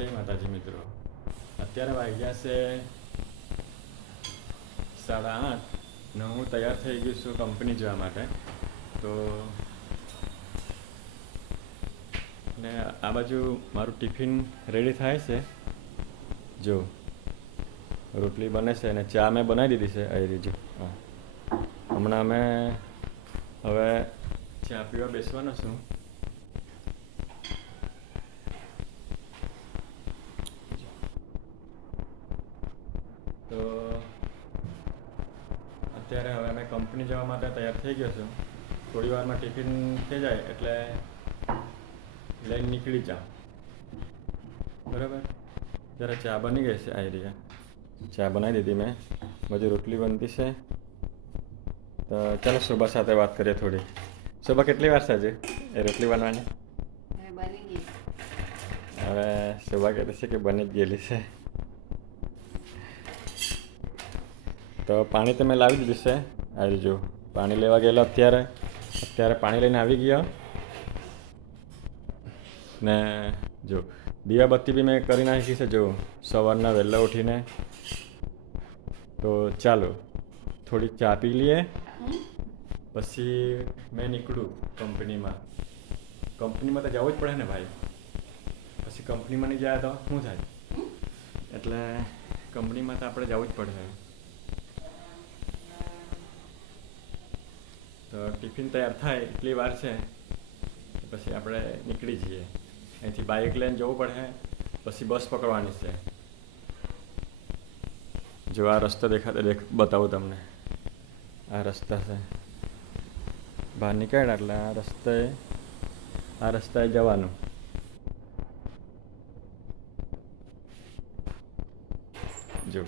જય માતાજી મિત્રો, અત્યારે વાગ્યા છે 8:30 ને હું તૈયાર થઈ ગયો છું કંપની જવા માટે. તો ને આ બાજુ મારું ટિફિન રેડી થાય છે. જો રોટલી બને છે અને ચા મેં બનાવી દીધી છે. આવી રીજો હા, હમણાં અમે હવે ચા પીવા બેસવાનો છું. તો અત્યારે હવે અમે કંપની જવા માટે તૈયાર થઈ ગયો છું. થોડી વારમાં ટિફિન થઈ જાય એટલે લઈને નીકળી જાઉં. બરાબર, જરા ચા બની ગઈ છે. આવી રહ્યા ચા બનાવી દીધી મેં, બધી રોટલી બનતી છે. તો ચાલો શોભા સાથે વાત કરીએ થોડી. શોભા, કેટલી વાર છે હજી એ રોટલી બનવાની? હવે શોભા કહેતી છે કે બની જ ગયેલી છે. તો પાણી તો મેં લાવી દીધું છે. આવી જો પાણી લેવા ગયેલો અત્યારે પાણી લઈને આવી ગયો. ને જો દીવાબત્તી બી મેં કરી નાખી છે. જો સવારના વહેલા ઉઠીને. તો ચાલો થોડી ચા પી લઈએ, પછી મેં નીકળું કંપનીમાં. કંપનીમાં તો જવું જ પડે ને ભાઈ, પછી કંપનીમાં નહીં જાય તો શું થાય? એટલે કંપનીમાં તો આપણે જવું જ પડે. તો ટિફિન તૈયાર થાય એટલી વાર છે, પછી આપણે નીકળી જઈએ. અહીંથી બાઇક લઈને જવું પડે, પછી બસ પકડવાની છે. જો આ રસ્તો બતાવું તમને. આ રસ્તા છે, બહાર નીકળ્યા એટલે આ રસ્તાએ જવાનું. જો